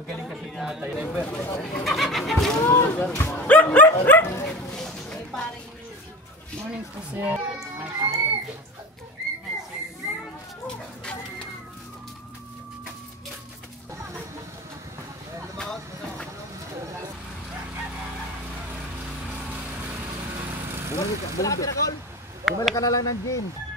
Magaling kasi pumatay. Morning po, sir. Bumili ka na lang ng gin.